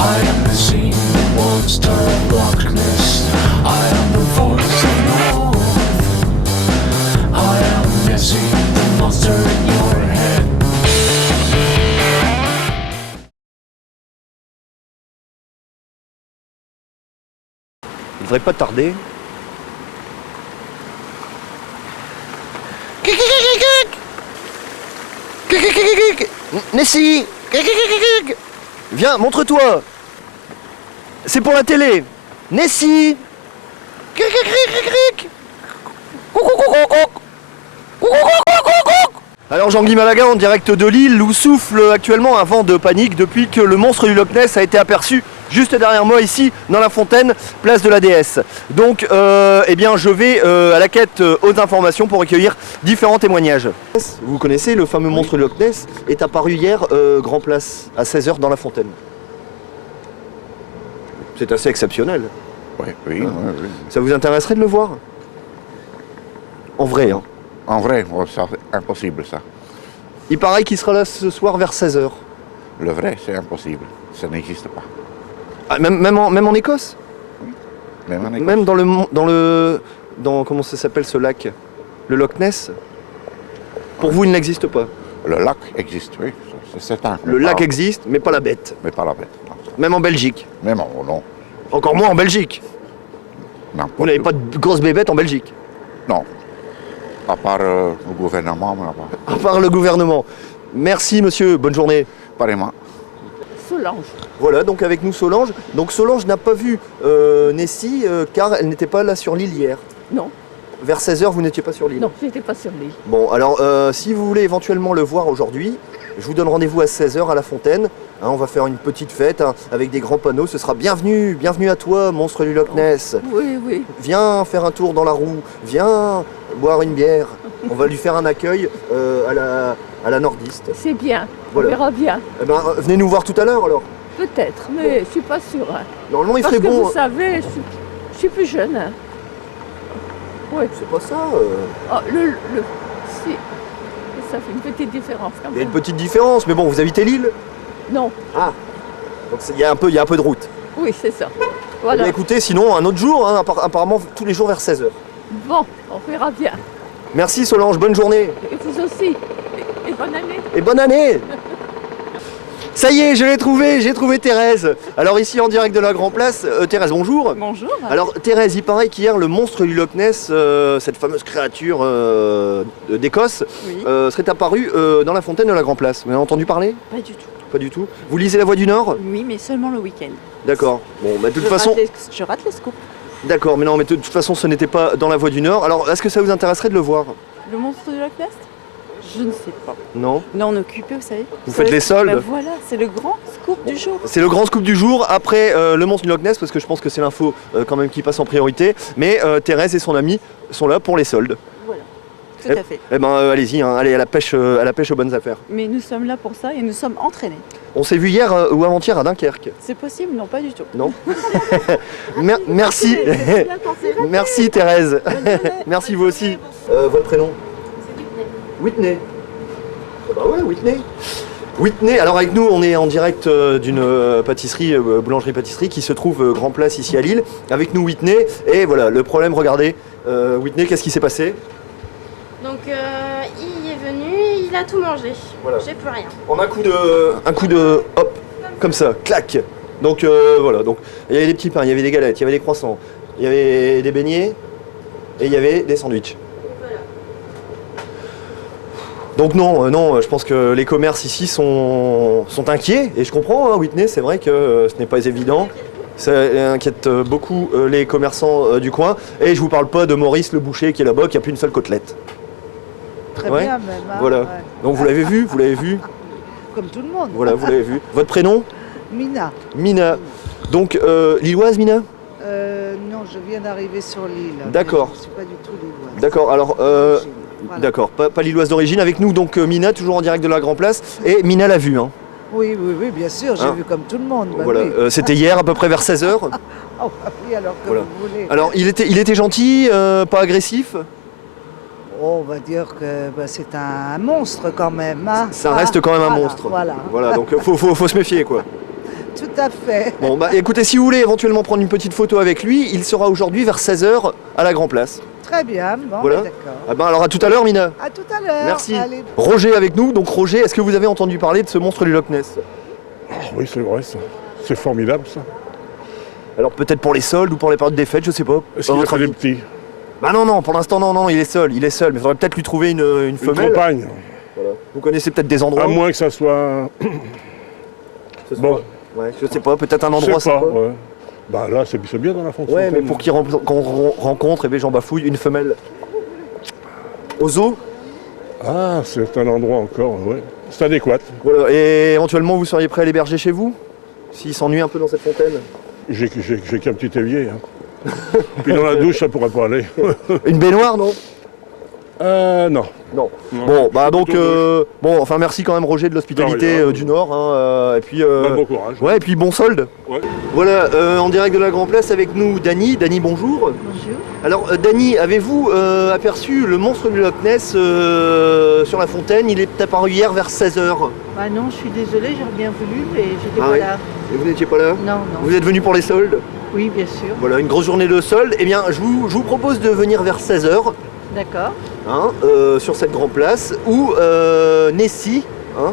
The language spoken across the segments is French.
I am the scene, the monster of Loch Ness. I am the voice of North. I am Nessie, the monster in your head. Il devrait pas tarder. Nessie, viens, montre-toi. C'est pour la télé. Nessie. Alors Jean-Guy Malaga en direct de Lille où souffle actuellement un vent de panique depuis que le monstre du Loch Ness a été aperçu juste derrière moi ici dans la fontaine, place de la Déesse. Donc eh bien je vais à la quête aux informations pour recueillir différents témoignages. Vous connaissez le fameux monstre du Loch Ness est apparu hier Grand Place à 16h dans la fontaine. C'est assez exceptionnel. Oui. Ça vous intéresserait de le voir? En vrai hein. En vrai, c'est impossible ça. Il paraît qu'il sera là ce soir vers 16h. Le vrai, c'est impossible. Ça n'existe pas. Ah, même en Écosse? Même en Écosse. Même dans comment ça s'appelle ce lac? Le Loch Ness? Pour vous, il n'existe pas? Le lac existe, oui, c'est certain. Le lac existe, mais pas la bête. Mais pas la bête. Non. Même en Belgique. Même non. Encore moins en Belgique. Vous n'avez pas de grosses bébêtes en Belgique? Non. À part le gouvernement, mais pas. À part le gouvernement. Merci monsieur, bonne journée. Pareillement. Solange. Voilà, donc avec nous Solange. Donc Solange n'a pas vu Nessie car elle n'était pas là sur l'île hier. Non, Vers 16h, vous n'étiez pas sur l'île? non, j'étais pas sur l'île. Bon, alors si vous voulez éventuellement le voir aujourd'hui, je vous donne rendez-vous à 16h à la fontaine. Hein, on va faire une petite fête hein, avec des grands panneaux. Ce sera bienvenue à toi, monstre du Loch Ness. Oui. Viens faire un tour dans la roue, viens boire une bière. On va lui faire un accueil à la nordiste. C'est bien, Voilà. on verra bien. Eh ben, venez nous voir tout à l'heure alors. Peut-être, mais je suis pas sûre. Hein. Normalement, il Parce ferait que bon. vous savez, je suis plus jeune. Hein. Oui. C'est pas ça. Oh, si. Ça fait une petite différence quand Il y a une même. petite différence, mais bon, vous habitez Lille? Non, Ah. Donc il y a un peu de route. oui, c'est ça. Eh Voilà. bien, écoutez, sinon un autre jour, hein, apparemment tous les jours vers 16h. Bon, on verra bien. Merci Solange, bonne journée. Et vous aussi. Et bonne année. Et bonne année. Ça y est, j'ai trouvé Thérèse. Alors ici en direct de la Grand Place, Thérèse, bonjour. Bonjour. Alors Thérèse, il paraît qu'hier le monstre du Loch Ness, cette fameuse créature d'Écosse, Oui. serait apparu dans la fontaine de la Grand Place. Vous avez entendu parler? Pas du tout. Pas du tout. Vous lisez La Voix du Nord? Oui, mais seulement le week-end. D'accord. Bon, bah, de toute façon, Je rate les scoops. d'accord, mais non, mais de toute façon, ce n'était pas dans La Voix du Nord. Alors, est-ce que ça vous intéresserait de le voir? Le monstre du Loch Ness? Je ne sais pas. Non. Non, on est occupé, vous savez. Vous faites les soldes? Ben voilà, c'est le grand scoop du jour. C'est le grand scoop du jour après le monstre du Loch Ness parce que je pense que c'est l'info quand même qui passe en priorité. Mais Thérèse et son ami sont là pour les soldes. Voilà, tout à fait. Eh ben allez-y, hein, allez à la pêche aux bonnes affaires. Mais nous sommes là pour ça et nous sommes entraînés. On s'est vu hier ou avant-hier à Dunkerque. C'est possible? Non, pas du tout. Non. Merci. Merci Thérèse. Merci vous aussi. Votre prénom? Whitney. Bah ouais, Whitney. Whitney, alors avec nous, on est en direct d'une pâtisserie, boulangerie-pâtisserie qui se trouve Grand Place ici à Lille. Avec nous Whitney, et voilà, le problème, regardez. Whitney, qu'est-ce qui s'est passé? Donc il est venu, il a tout mangé. Voilà. J'ai plus rien. En un coup de hop, comme ça, clac. Donc voilà, donc il y avait des petits pains, il y avait des galettes, il y avait des croissants, il y avait des beignets et il y avait des sandwichs. Donc non, je pense que les commerces ici sont inquiets, et je comprends, hein, Whitney, c'est vrai que ce n'est pas évident. Ça inquiète beaucoup les commerçants du coin. Et je vous parle pas de Maurice le boucher qui est là-bas, qui a plus une seule côtelette. Très Ouais. bien même. Hein, Voilà. ouais. Donc vous l'avez vu, Comme tout le monde. Voilà, vous l'avez vu. Votre prénom? Mina. Mina. Donc lilloise, Mina? Non, je viens d'arriver sur l'île. D'accord. Mais je ne suis pas du tout lilloise. D'accord, alors Voilà. d'accord, pas lilloise d'origine. Avec nous donc Mina, toujours en direct de la Grand Place. Et Mina l'a vu, hein. Oui, bien sûr, j'ai Hein. vu comme tout le monde. Bah Voilà, oui. c'était hier à peu près vers 16h. Oh, bah oui, alors que Voilà. vous voulez. Alors il était gentil, pas agressif? Oh, on va dire que bah, c'est un monstre quand même. Hein. Ça reste quand même un Voilà, monstre. Voilà. Voilà, donc faut se méfier quoi. tout à fait. Bon, bah écoutez, si vous voulez éventuellement prendre une petite photo avec lui, il sera aujourd'hui vers 16h à la Grand Place. Très bien, bon, Voilà. bah, d'accord. Ah ben alors à tout à l'heure, Mina. À tout à l'heure. Merci. Allez. Roger avec nous. Donc Roger, est-ce que vous avez entendu parler de ce monstre du Loch Ness? Oui, c'est vrai, ça. C'est formidable, ça. Alors peut-être pour les soldes ou pour les périodes des fêtes, je sais pas. Est-ce qu'il a Votre fait des avis? petits? Bah non, pour l'instant non, il est seul, mais il faudrait peut-être lui trouver une Une femelle. campagne. Voilà. Vous connaissez peut-être des endroits À moins que ça soit... Ce soit- Bon, Ouais, je sais pas, peut-être un je endroit sais pas. sympa. Ouais. Bah là, c'est bien dans la fontaine. Ouais, mais pour qu'on rencontre, eh bien, j'en bafouille, une femelle. Au zoo. Ah, c'est un endroit encore, ouais. C'est adéquat. Voilà. Et éventuellement, vous seriez prêt à l'héberger chez vous? S'il s'ennuie un peu dans cette fontaine. J'ai qu'un petit évier. Hein. Puis dans la douche, ça pourrait pas aller. Une baignoire, non? Non. Non. Non. Bon, bah donc, Plutôt bon, enfin merci quand même Roger de l'hospitalité Non, mais, du Nord. Et puis, Bah, bon courage. ouais, et puis bon solde. Ouais. Voilà, en direct de la Grand Place avec nous, Dany. Dany, bonjour. Bonjour. Alors, Dany, avez-vous aperçu le monstre du Loch Ness sur la fontaine? Il est apparu hier vers 16h. Bah non, je suis désolée, j'aurais bien voulu, mais j'étais Ah pas oui. là. Et vous n'étiez pas là? Non, Vous non. êtes venu pour les soldes? Oui, bien sûr. Voilà, une grosse journée de soldes. Eh bien, je vous propose de venir vers 16h. D'accord. Sur cette grande place où Nessie, hein,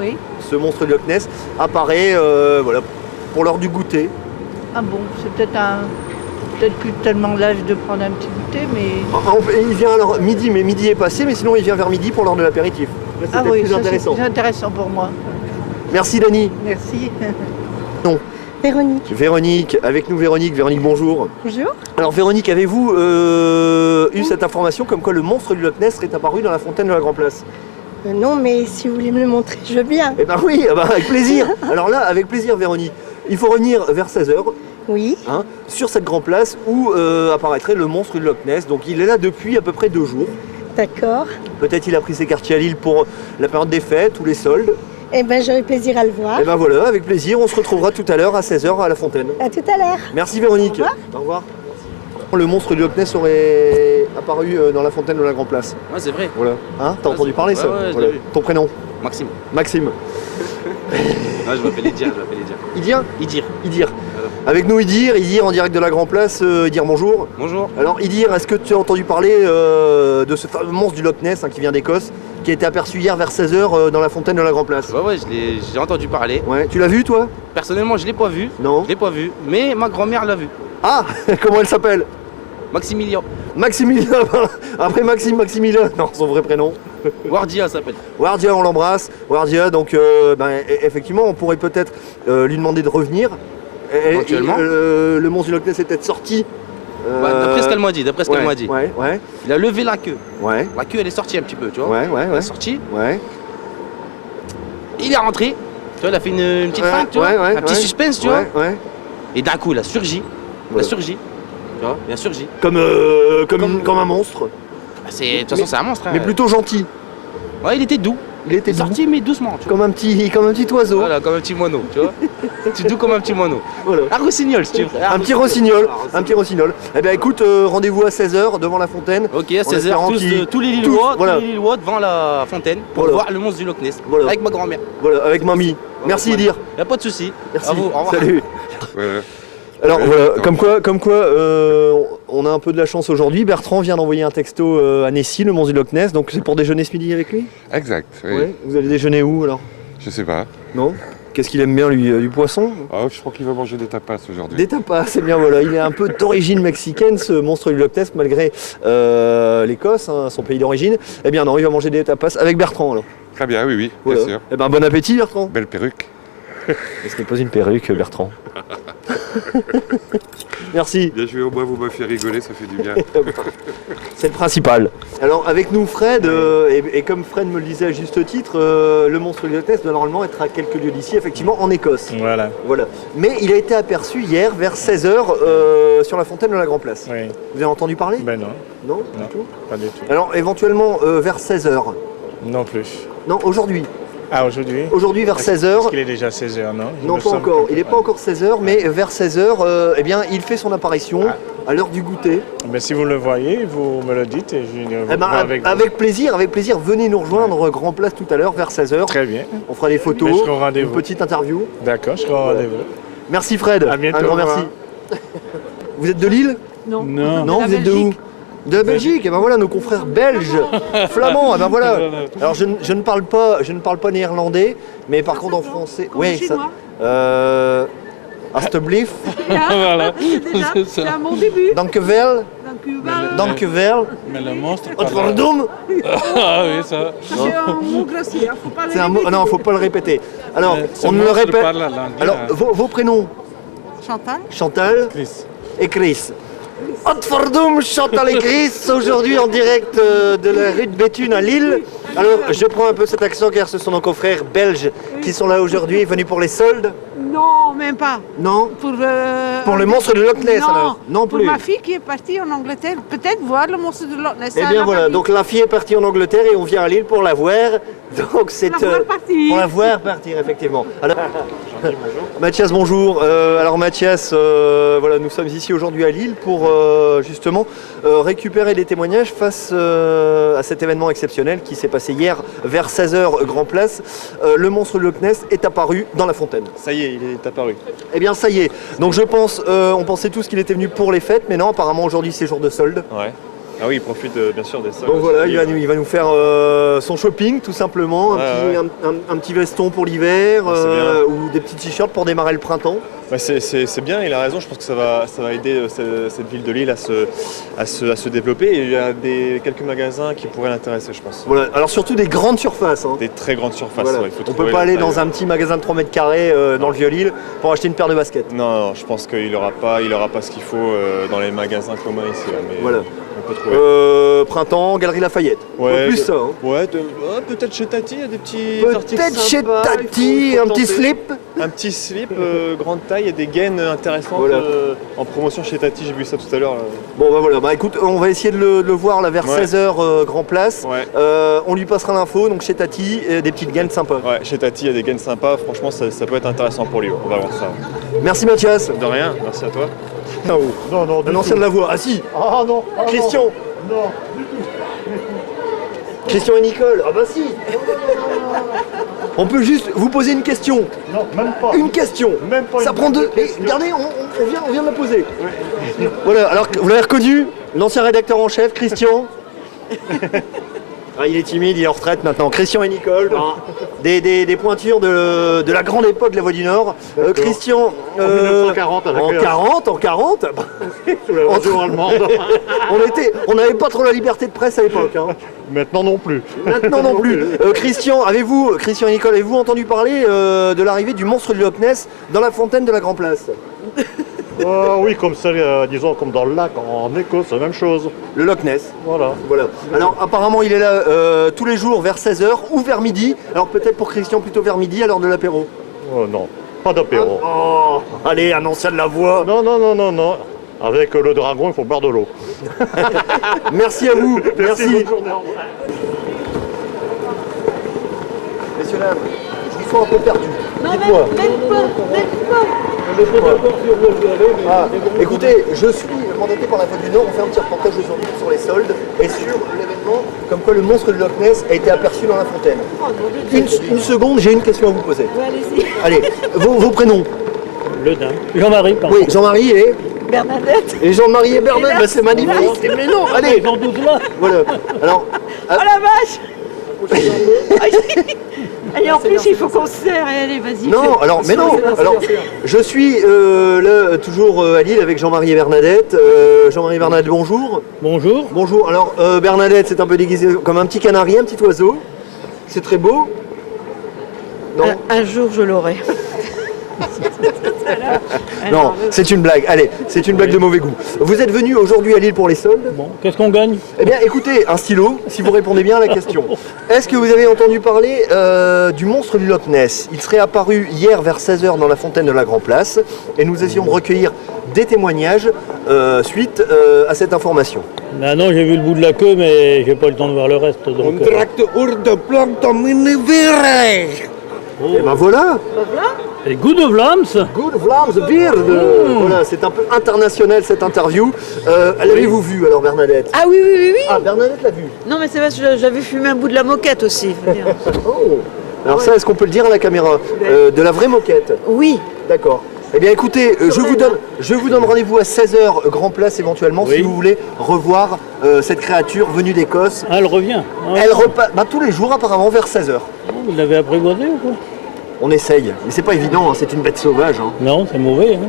Oui. ce monstre du Loch Ness, apparaît voilà, pour l'heure du goûter. Ah bon, c'est peut-être plus tellement l'âge de prendre un petit goûter, mais... Il vient alors midi, mais midi est passé, mais sinon il vient vers midi pour l'heure de l'apéritif. Là, c'est Ah peut-être oui, plus ça c'est intéressant. plus intéressant pour moi. Merci Dany. Merci. Véronique. Véronique, avec nous Véronique. Véronique, bonjour. Bonjour. Alors Véronique, avez-vous eu cette information comme quoi le monstre du Loch Ness serait apparu dans la fontaine de la Grand Place? Non, mais si vous voulez me le montrer, je veux bien. Eh ben oui, avec plaisir. Alors là, avec plaisir Véronique. Il faut revenir vers 16h. Oui. Sur cette grande place où apparaîtrait le monstre du Loch Ness. Donc il est là depuis à peu près 2 jours. D'accord. Peut-être il a pris ses quartiers à Lille pour la période des fêtes ou les soldes. Eh ben, j'aurai plaisir à le voir. Et ben voilà, avec plaisir, on se retrouvera tout à l'heure à 16h à la fontaine. À tout à l'heure. Merci Véronique. Au revoir. Au revoir. Le monstre du Loch Ness aurait apparu dans la fontaine de la Grand Place. Ouais, c'est vrai. Voilà. Hein, t'as Ouais, entendu parler ça? ouais, je Voilà. l'ai vu. Ton prénom? Maxime. Maxime. Non, je m'appelle Idir, Idir? Idir. Idir. Avec nous Idir en direct de la Grand Place. Idir, bonjour. Bonjour. Alors Idir, est-ce que tu as entendu parler de ce fameux monstre du Loch Ness qui vient d'Écosse, qui a été aperçu hier vers 16h dans la fontaine de la Grand Place? Ouais, j'ai entendu parler. Ouais, tu l'as vu toi? Personnellement, je l'ai pas vu. Non. Je l'ai pas vu, mais ma grand-mère l'a vu. Ah, comment elle s'appelle? Maximilien. Maximilien. Après Maximilien, non, son vrai prénom. Wardia s'appelle. Wardia, on l'embrasse. Wardia, donc effectivement, on pourrait peut-être lui demander de revenir. Éventuellement. Le monstre du Loch Ness est peut-être sorti. D'après ce qu'elle m'a dit, Ouais. Il a levé la queue. Ouais. La queue, elle est sortie un petit peu, tu vois. Ouais. Elle est sortie. Ouais. Il est rentré. Tu vois, il a fait une petite feinte, tu vois. Un petit suspense, tu vois. Ouais. Et d'un coup, il a surgi. Voilà. Tu vois, il a surgi. Comme un monstre. De toute façon, c'est un monstre. Hein. Mais plutôt gentil. Ouais, il était doux. Il était doux. Sorti, mais doucement, tu vois. Comme un petit oiseau. Voilà, comme un petit moineau, tu vois. C'est doux comme un petit moineau. Voilà. Un rossignol, si tu veux. Un petit rossignol. Eh bien écoute, rendez-vous à 16h devant la fontaine. Ok, à En espérant 16h, tous les Lillois devant la fontaine pour Voilà. voir le monstre du Loch Ness. Voilà. Avec ma grand-mère. Voilà, avec mamie. Merci Idir. Y'a pas de souci. Merci. À vous, au revoir. Salut. Ouais. Alors Ouais, voilà, d'accord. comme quoi on a un peu de la chance aujourd'hui. Bertrand vient d'envoyer un texto à Nessie, le monstre du Loch Ness, donc c'est pour déjeuner ce midi avec lui? Exact, oui. Ouais. Vous allez déjeuner où alors? Je sais pas. Non? Qu'est-ce qu'il aime bien lui? Du poisson? Ah, je crois qu'il va manger des tapas aujourd'hui. Des tapas, c'est bien voilà. Il est un peu d'origine mexicaine ce monstre du Loch Ness malgré l'Écosse, son pays d'origine. Eh bien non, il va manger des tapas avec Bertrand alors. Très bien, oui, Voilà. bien sûr. Eh ben bon appétit Bertrand. Belle perruque. Ce n'est pas une perruque Bertrand. Merci. Bien joué, au moins vous me fait rigoler, ça fait du bien. C'est le principal. Alors avec nous Fred, et comme Fred me le disait à juste titre, le monstre du Loch Ness doit normalement être à quelques lieues d'ici, effectivement en Écosse. Voilà. Mais il a été aperçu hier vers 16h sur la fontaine de la Grand Place. Oui. Vous avez entendu parler? Ben non, Non, non, du tout. pas du tout. Alors éventuellement vers 16h. Non plus. Non, aujourd'hui. Ah, aujourd'hui? Aujourd'hui vers 16h. Est-ce qu'il est déjà 16h, non? Non, pas encore. Il n'est pas encore 16h, mais vers 16h, eh bien, il fait son apparition à l'heure du goûter. Mais si vous le voyez, vous me le dites et je viendrai vous Eh ben, voir avec vous. avec plaisir. Venez nous rejoindre Grand Place tout à l'heure vers 16h. Très bien. On fera des photos, Mais je serai au une rendez-vous. petite interview. D'accord, je serai au rendez-vous. Merci Fred. À bientôt, Un grand au revoir. merci. Vous êtes de Lille? Non. Non, vous êtes de où? De la Belgique. Et ben voilà, nos confrères belges, flamands. Et ben voilà. Alors je ne parle pas néerlandais, mais par contre en français. Oui, ça. Alsjeblieft. Voilà, c'est un bon début. Dankjewel. Dankjewel. Mais le monstre. Godverdomme. Ah oui, ça. C'est un mot grossier, faut pas le C'est un mot. Non, faut pas le répéter. Alors, Ce on ne le monstre répète. parle la langue. Alors, vos prénoms? Chantal. Chantal Chris. et Chris. Godverdomme, Chantal et Chris, aujourd'hui en direct de la rue de Béthune à Lille. Alors, je prends un peu cet accent car ce sont nos confrères belges qui sont là aujourd'hui, venus pour les soldes. Non, même pas. Non? Pour Pour le monstre de Loch Ness, non, alors? Non pour plus. ma fille qui est partie en Angleterre, peut-être voir le monstre de Loch Ness. Eh bien voilà, donc la fille est partie en Angleterre et on vient à Lille pour la voir. Donc c'est la voir partir. pour la voir partir effectivement. Alors, Mathias, bonjour. Alors Mathias, voilà, nous sommes ici aujourd'hui à Lille pour justement récupérer des témoignages face à cet événement exceptionnel qui s'est passé hier vers 16h Grand Place. Le monstre de Loch Ness est apparu dans la fontaine. Ça y est, il est apparu. Eh bien ça y est. Donc je pense, on pensait tous qu'il était venu pour les fêtes, mais non, apparemment aujourd'hui c'est jour de solde. Ouais. Ah oui, il profite bien sûr des soldes. Donc voilà, aussi. il va nous faire son shopping tout simplement, un petit veston pour l'hiver c'est bien. ou des petits t-shirts pour démarrer le printemps. Bah, c'est bien, il a raison, je pense que ça va aider cette ville de Lille à se développer et il y a quelques magasins qui pourraient l'intéresser, je pense. Voilà, alors surtout des grandes surfaces. Hein. Des très grandes surfaces, Voilà. ouais, il faut On trouver peut pas aller la dans taille. un petit magasin de 3 mètres carrés dans le Vieux-Lille pour acheter une paire de baskets. Non, je pense qu'il n'aura pas ce qu'il faut dans les magasins communs ici. Là, mais Voilà. on peut trouver. Printemps, Galerie Lafayette. Ouais, plus ça. Hein. Ouais, peut-être chez Tati, il y a des petits articles Peut-être chez sympas, Tati, il faut un petit tenter. slip. Un petit slip, grande taille et des gaines intéressantes Voilà. en promotion chez Tati, j'ai vu ça tout à l'heure. Bon bah voilà, bah écoute, on va essayer de le voir là vers Ouais. 16h Grand Place. Ouais. On lui passera l'info, donc chez Tati, des petites gaines sympas. Ouais, chez Tati, il y a des gaines sympas, franchement ça peut être intéressant pour lui, on va voir ça. Merci Mathias. De rien, merci à toi. Non, Un ancien de la voix. Ah si. Ah non. Christian. Non. Christian et Nicole. Ah bah si. On peut juste vous poser une question. Non, même pas. Une question. Même pas Ça une prend deux. question. Regardez, on vient de la poser. Voilà, alors vous l'avez reconnu, l'ancien rédacteur en chef, Christian. Ah, il est timide, il est en retraite maintenant. Christian et Nicole, des pointures de la grande époque de la Voix du Nord. Christian, En 1940 avec en 40, sous la voiture allemande. on n'avait pas trop la liberté de presse à l'époque. Hein. Maintenant non plus. Maintenant non plus. Christian et Nicole, avez-vous entendu parler de l'arrivée du monstre du Loch Ness dans la fontaine de la Grand Place? Oui, comme ça, disons, comme dans le lac en Écosse, c'est la même chose. Le Loch Ness. Voilà. Alors apparemment il est là tous les jours vers 16h ou vers midi. Alors peut-être pour Christian plutôt vers midi à l'heure de l'apéro. Non, pas d'apéro. Oh, allez, un ancien de la voix. Non. Avec le dragon, il faut boire de l'eau. Merci à vous. Merci. Bonne journée, au revoir. Messieurs, dames, je vous sens un peu perdu. Non, Dites-moi. même pas. Ah, écoutez, je suis mandaté par la Voix du Nord, on fait un petit reportage aujourd'hui sur les soldes et sur l'événement comme quoi le monstre du Loch Ness a été aperçu dans la fontaine. Une seconde, j'ai une question à vous poser. Allez-y. Allez, vos prénoms. Jean-Marie, pardon. Oui, Jean-Marie et Bernadette. Et Jean-Marie et Bernadette, bah, c'est magnifique. Mais non, allez. Ils ont 12 là. Voilà. Alors, Oh la vache. Allez, en plus, il faut qu'on se serre. Allez, vas-y. non, alors, mais non. Alors, je suis là toujours à Lille avec Jean-Marie et Bernadette. Jean-Marie et Bernadette, bonjour. Bonjour. Bonjour. Alors, Bernadette, c'est un peu déguisé comme un petit canari, un petit oiseau. C'est très beau. Non. Un jour, je l'aurai. Non, c'est une blague. Allez, c'est une blague de mauvais goût. Vous êtes venu aujourd'hui à Lille pour les soldes. Bon, qu'est-ce qu'on gagne? Eh bien, écoutez, un stylo, si vous répondez bien à la question. Est-ce que vous avez entendu parler du monstre du Loch Ness? Il serait apparu hier vers 16h dans la fontaine de la Grand Place et nous essayons de recueillir des témoignages suite à cette information. Ah non, j'ai vu le bout de la queue, mais j'ai pas eu le temps de voir le reste. Donc, Et ben voilà. Et Good of Lambs. Good Vlaams Beard. Voilà, c'est un peu international cette interview. L'avez-vous vu alors, Bernadette? Ah oui, oui, oui, oui. Ah, Bernadette l'a vu. Non, mais c'est parce que j'avais fumé un bout de la moquette aussi. faut dire. Oh. Alors ça, est-ce qu'on peut le dire à la caméra? De la vraie moquette? Oui. D'accord. Eh bien écoutez, je vous donne rendez-vous à 16h, Grand Place éventuellement, Oui. si vous voulez revoir cette créature venue d'Écosse. Ah, elle revient. Ah, Elle repasse tous les jours apparemment vers 16h. vous l'avez apprivoisé ou quoi? On essaye, mais c'est pas évident, hein, c'est une bête sauvage. Hein. Non, c'est mauvais. Hein.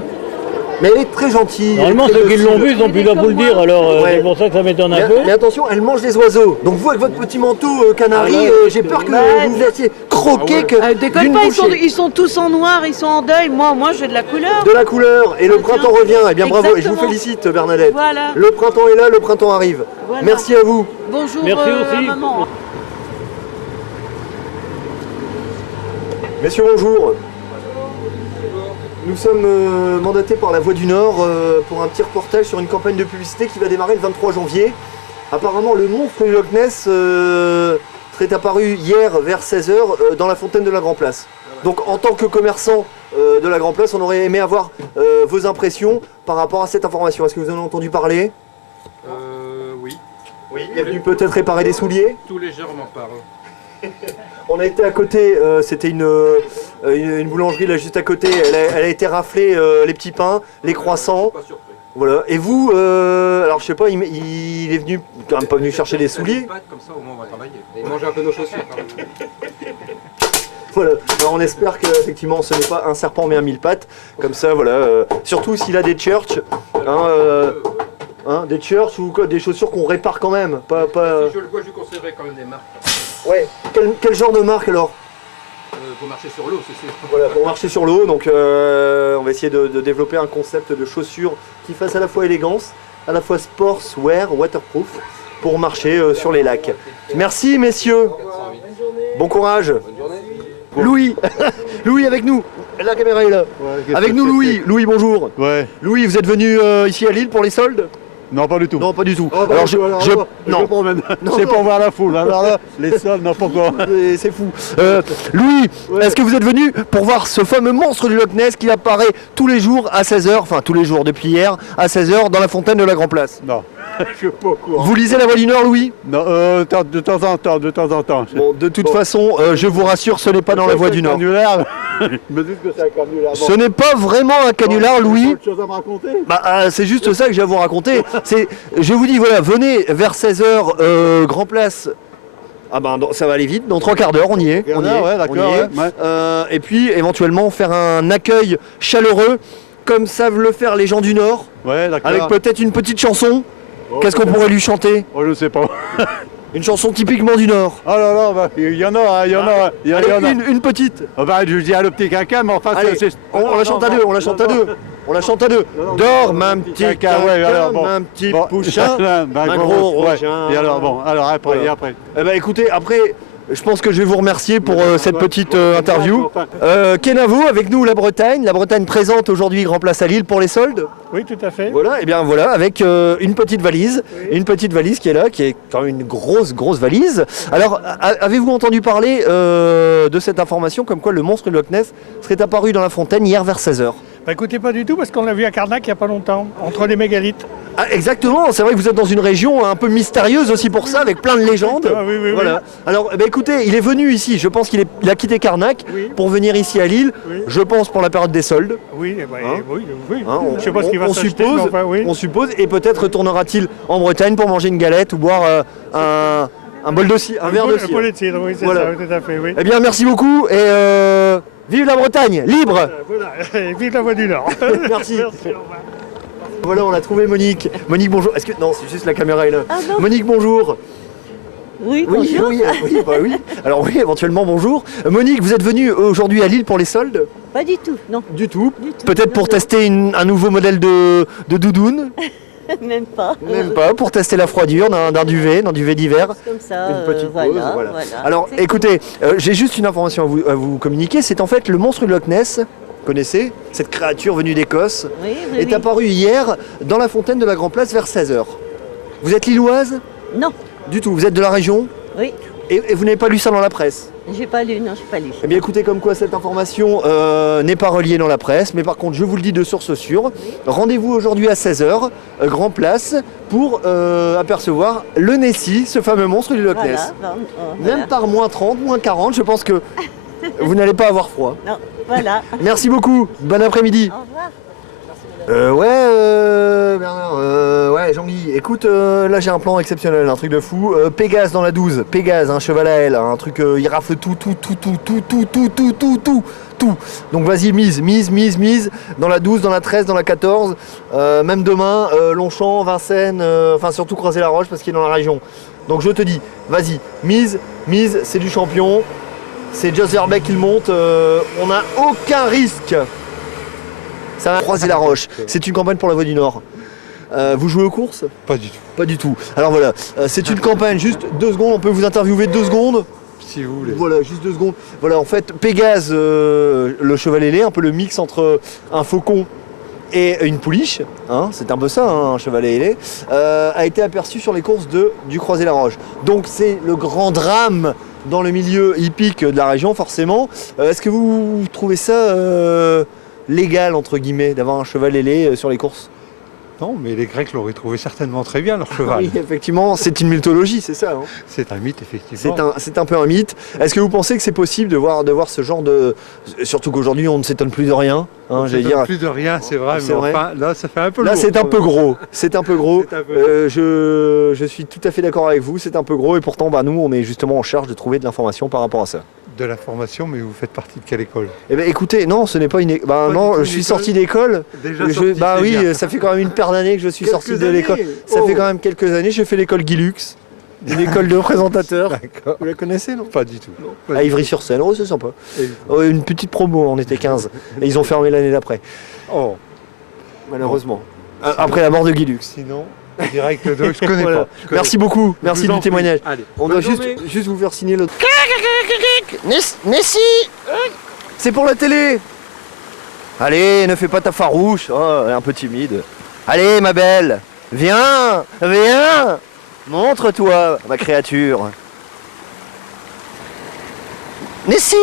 Mais elle est très gentille. Normalement, elle est ceux très qui l'ont docile. vu, ils ont pu là pour le dire, alors Ouais. c'est pour ça que ça m'étonne un Mais, peu. mais attention, elle mange des oiseaux. Donc vous avec votre petit manteau canari, Ah ouais. j'ai peur que Ouais. vous vous fassiez croquer que Déconne d'une pas, bouchée. ils sont tous en noir, ils sont en deuil. Moi j'ai de la couleur. De la couleur, et le Ah, printemps tiens. revient. Eh bien bravo, et je vous Exactement. félicite Bernadette. Voilà. Le printemps est là, le printemps arrive. Voilà. Merci à vous. Bonjour Merci aussi. maman. Messieurs, bonjour. Nous sommes mandatés par la Voix du Nord pour un petit reportage sur une campagne de publicité qui va démarrer le 23 janvier. Apparemment, le monstre du Loch Ness serait apparu hier vers 16h dans la fontaine de la Grand Place. Donc, en tant que commerçant de la Grand Place, on aurait aimé avoir vos impressions par rapport à cette information. Est-ce que vous en avez entendu parler? Oui. Oui. Il est venu peut-être réparer des souliers? Tous les jours, on m'en parle. On a été à côté, c'était une boulangerie là juste à côté, elle a été raflée les petits pains, les croissants. Pas surpris. Voilà. Et vous, alors je sais pas, il est venu, quand même pas venu chercher des souliers. Comme ça, au moins, on va travailler. Et manger un peu nos chaussures. quand même. Voilà. Alors on espère que effectivement ce n'est pas un serpent mais un mille pattes. Comme ça, voilà. Surtout s'il a des church, des church ou quoi, des chaussures qu'on répare quand même. Pas. Si je le vois, je lui conseillerais quand même des marques. Ouais. Quel genre de marque alors? Pour marcher sur l'eau, c'est sûr. Voilà, pour marcher sur l'eau, donc on va essayer de développer un concept de chaussures qui fasse à la fois élégance, à la fois sportswear, waterproof, pour marcher sur les lacs. Merci messieurs, bon courage. Louis, Louis avec nous, la caméra est là. Avec nous Louis, Louis bonjour. Ouais. Louis, vous êtes venu ici à Lille pour les soldes? Non, pas du tout. Non, pas du tout. Non. C'est pour voir la foule. Alors là, les soldes, non, pourquoi? C'est fou. Louis, est-ce que vous êtes venu pour voir ce fameux monstre du Loch Ness qui apparaît tous les jours à 16h, enfin tous les jours depuis hier, à 16h dans la fontaine de la Grand Place? Non, je suis pas au courant. Vous lisez la Voix du Nord, Louis? Non, de temps en temps. Bon, de toute façon, je vous rassure, ce n'est pas dans la Voix du Nord. Je me dis que c'est un canular. Ce n'est pas vraiment un canular, Louis. Autre chose à me raconter? C'est juste ça que j'ai à vous raconter. Je vous dis, voilà, venez vers 16h, Grand Place. Ah ben ça va aller vite, dans 3 quarts d'heure on y est. On y est, ouais, d'accord. on y est. Ouais. Et puis éventuellement faire un accueil chaleureux, comme savent le faire les gens du Nord, Ouais, d'accord. avec peut-être une petite chanson. Oh, Qu'est-ce qu'on pourrait lui chanter? Oh, je sais pas. Une chanson typiquement du Nord. Oh là là, bah, il y en a, il y en a. Il y en a. Une petite. Oh, bah, je dis à le petit caca, mais enfin, Allez, on la chante à deux, on la chante à deux. On la chante à deux. Dors, ma petit caca, ouais, alors, bon. un petit Bon. pouchin, Bah, un gros, gros ouais. rochin. Et alors, bon, alors après, Voilà. et après. Eh ben écoutez, après, je pense que je vais vous remercier pour cette petite interview. Kenavo avec nous, la Bretagne présente aujourd'hui Grand Place à Lille pour les soldes. Oui, tout à fait. Voilà, et bien voilà, avec une petite valise qui est là, qui est quand même une grosse valise. Alors, avez-vous entendu parler de cette information comme quoi le monstre du Loch Ness serait apparu dans la fontaine hier vers 16h? Bah écoutez, pas du tout, parce qu'on l'a vu à Carnac il n'y a pas longtemps, entre les mégalithes. Ah, exactement, c'est vrai que vous êtes dans une région un peu mystérieuse aussi pour ça, avec plein de légendes. Ah, oui, Voilà. Alors, écoutez, il est venu ici, je pense qu'il a quitté Carnac pour venir ici à Lille, je pense pour la période des soldes. Oui, oui. Hein, Je sais pas ce qu'il va s'acheter, mais enfin, oui. On suppose, et peut-être retournera-t-il en Bretagne pour manger une galette ou boire un bol de cidre, un verre de cidre. Un bol de cidre, oui, c'est Voilà. ça, tout à fait, oui. Eh bien, merci beaucoup et vive la Bretagne, libre. Voilà, et vive la Voix du Nord. Merci. Voilà, on a trouvé Monique. Monique, bonjour. Est-ce que non, c'est juste la caméra est là. Monique, bonjour. Oui, Oui, bonjour. oui. Alors oui, éventuellement bonjour. Monique, vous êtes venue aujourd'hui à Lille pour les soldes? Pas du tout, non. Du tout. Du tout, Peut-être non, pour non. tester un nouveau modèle de doudoune. Même pas. Même pas, pour tester la froidure d'un duvet d'hiver. Comme ça, Une petite voilà, pause, voilà. voilà. Alors C'est écoutez, j'ai juste une information à vous communiquer, c'est en fait le monstre du Loch Ness, vous connaissez, cette créature venue d'Écosse, Oui, oui, est oui. apparue hier dans la fontaine de la Grand Place vers 16h. Vous êtes lilloise? Non. Du tout, vous êtes de la région? Oui. Et vous n'avez pas lu ça dans la presse? J'ai pas lu, non, j'ai pas lu. Eh bien écoutez, comme quoi cette information n'est pas reliée dans la presse, mais par contre je vous le dis de source sûre, rendez-vous aujourd'hui à 16h, Grand Place, pour apercevoir le Nessie, ce fameux monstre du Loch Ness. Voilà. Même par moins 30, moins 40, je pense que vous n'allez pas avoir froid. Non, voilà. Merci beaucoup, bon après-midi. Au revoir. Ouais, Jean-Guy, écoute, là j'ai un plan exceptionnel, un truc de fou. Pégase dans la 12, Pégase, un cheval à aile, un truc, il rafle tout. Donc vas-y, mise, dans la 12, dans la 13, dans la 14, même demain, Longchamp, Vincennes, enfin surtout Croisé-la-Roche parce qu'il est dans la région. Donc je te dis, vas-y, mise, c'est du champion, c'est Jos Verbeek qui le monte, on n'a aucun risque. Ça va croiser la roche. C'est une campagne pour la Voie du Nord. Vous jouez aux courses? Pas du tout. Pas du tout. Alors voilà, c'est une campagne, juste 2 secondes, on peut vous interviewer 2 secondes? Si vous voulez. Voilà, juste 2 secondes. Voilà, en fait, Pégase, le cheval ailé, un peu le mix entre un faucon et une pouliche, hein, c'est un peu ça, hein, un cheval ailé, a été aperçu sur les courses du Croisé-la-Roche. Donc c'est le grand drame dans le milieu hippique de la région, forcément. Est-ce que vous trouvez ça légal, entre guillemets, d'avoir un cheval ailé sur les courses? Non, mais les Grecs l'auraient trouvé certainement très bien, leur cheval. Oui, effectivement, c'est une mythologie, c'est ça. Hein. C'est un mythe, effectivement. C'est un peu un mythe. Est-ce que vous pensez que c'est possible de voir ce genre de... Surtout qu'aujourd'hui, on ne s'étonne plus de rien. Hein, On s'étonne plus de rien, c'est vrai, C'est mais vrai. enfin, là, ça fait un peu Là, lourd. c'est un peu gros. C'est un peu gros. C'est un peu Je suis tout à fait d'accord avec vous. C'est un peu gros et pourtant, bah, nous, on est justement en charge de trouver de l'information par rapport à ça. De l'information, mais vous faites partie de quelle école? Eh ben, écoutez, non, ce n'est pas une. Bah Pas non, du tout je une suis école. sorti d'école. Déjà Je- sorti, Bah c'est oui, bien. ça fait quand même une paire d'années que je suis sorti de l'école. années. Ça Oh. fait quand même quelques années. J'ai fait l'école Guilux, une école de présentateurs. D'accord. Vous la connaissez, non? Pas du tout. À Ivry-sur-Seine, oh, c'est sympa. Et- Oh, une petite promo, on était 15. Et ils ont fermé l'année d'après, Oh, malheureusement. Après la mort de Guilux. sinon, direct, je connais Voilà. pas. Je connais Merci pas. beaucoup, Je merci vous en du prie. témoignage. Allez. On doit Bonne juste journée. vous faire signer le... Nessie, c'est pour la télé. Allez, ne fais pas ta farouche, oh, elle est un peu timide. Allez, ma belle, viens, montre-toi, ma créature. Nessie.